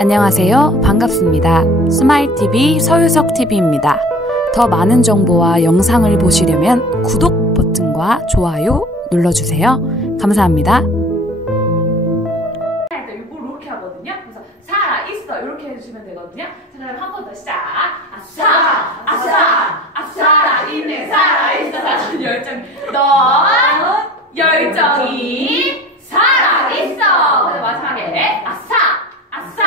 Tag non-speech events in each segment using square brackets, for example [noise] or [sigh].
안녕하세요. 반갑습니다. 스마일TV 서유석TV입니다. 더 많은 정보와 영상을 보시려면 구독 버튼과 좋아요 눌러주세요. 감사합니다. 할때 이거 이렇게 하거든요. 그래서 살아 있어 이렇게 해주시면 되거든요. 자, 그럼 한 번 더 시작. 아싸, 아싸, 아싸라 있네, 살아 있어, 나는 열정. 넌 열정이 살아 있어. 그래서 마지막에 아싸, 아싸,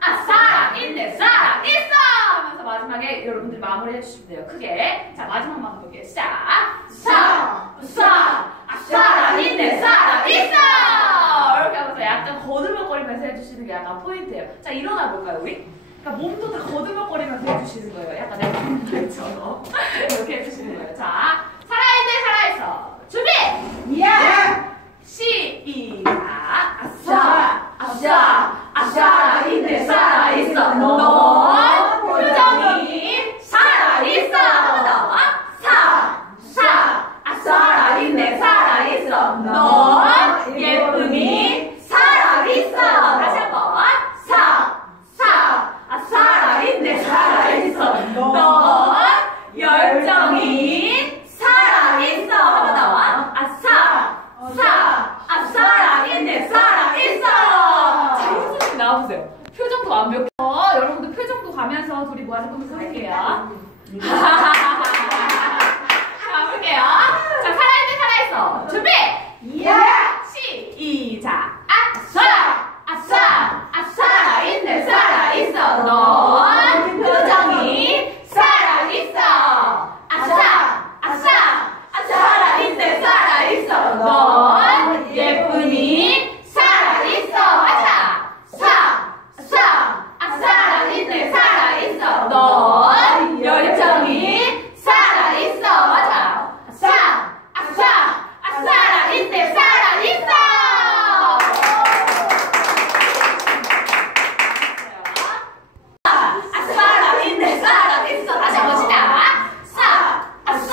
아싸라 있네, 살아 있어. 하면서 여러분들이 마무리 해주시면 돼요. 크게. 자 마지막만. 시작. 아싸, 아싸, 아싸라 있네, 살아 있어. 이렇게 하면서 약간 거들먹거리면서 해주시는 게 약간 포인트예요. 자, 일어나 볼까요, 우리? 그러니까 몸도 다 거들먹거리면서 해주시는 거예요. 약간 내 분들처럼. [laughs] 이렇게 해주시는 거예요. 자, 살아있네, 살아있어. 준비! 야! 시작! 아싸! 아싸! 아싸! 있네, 살아있어. 넌 표정이 살아있어. 너 사! 사! 아싸라 있네, 살아있어. 넌 예쁨이 살아있어. 다시 한 번. 사! 사! 아싸라 있네, 살아있어. 넌 열정이 살아있어. 한 번 더. 아싸! 사! 아싸라 있네, 살아있어. 자, 윤수님 나와보세요. 표정도 완벽해. 어, 여러분들 둘이 한번 해볼게요. 가볼게요. [laughs] 자, 살아있네, 살아있어. 준비! 시작! 아싸! 아싸! 아싸! 있네, 살아있어. 넌 표정이 살아있어. 아싸! 아싸! 아싸! 살아있네, 살아있어. 넌 예쁘니 살아있어. 하자! 사! 사! 아싸! 있네, 살아있어. 넌 열정이 살아있어. 맞아. 아싸! 아싸! 아싸라 있네, 살아있어. 아싸라 있네, 살아있어. 다시 한번 시작. 사! 아싸!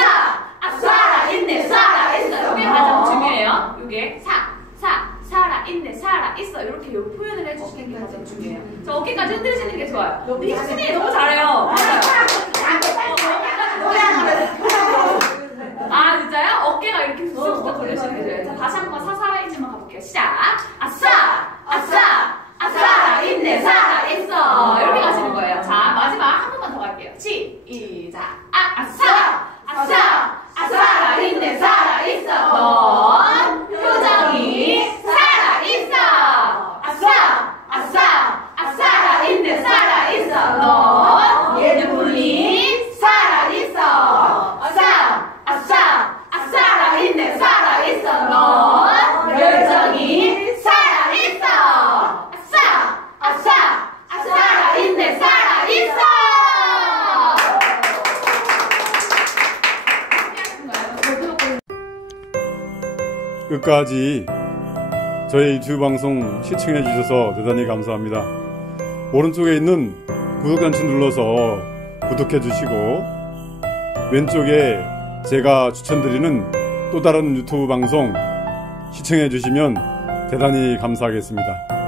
아싸라 있네, 살아있어. 여기 가장 중요해요. 요게 사! 사! 살아있네, 살아있어. 이렇게 요 표현을 해주시는 게 가장 중요해요. 저 어깨까지 흔드시는 게 좋아요. 우리 희진이 너무 잘해요. 아 진짜요? 어깨가 이렇게 쑥쑥 걸리시는 게 좋아요. 자 다시 한 번 사사이즈만 가볼게요. 시작. 아싸, 아싸, 아싸라 있네, 살아 있어. 이렇게 가시는 거예요. 자 마지막 한 번만 더 갈게요. 시작. 아, 아싸, 아싸, 아싸라 있네, 살아 있어. 넌 표정이 살아 있어. 아싸, 아싸, 아싸라 있네, 살아 있어. 넌 예쁜이 살아 있어. 아싸, 아싸, 아싸라 있네, 살아 있어. 넌 열정이 살아 있어. 아싸, 아싸, 아싸라 있네, 살아 있어. 끝까지 저희 유튜브 방송 시청해 주셔서 대단히 감사합니다. 오른쪽에 있는 구독 단추 눌러서 구독해 주시고 왼쪽에 제가 추천드리는 또 다른 유튜브 방송 시청해 주시면 대단히 감사하겠습니다.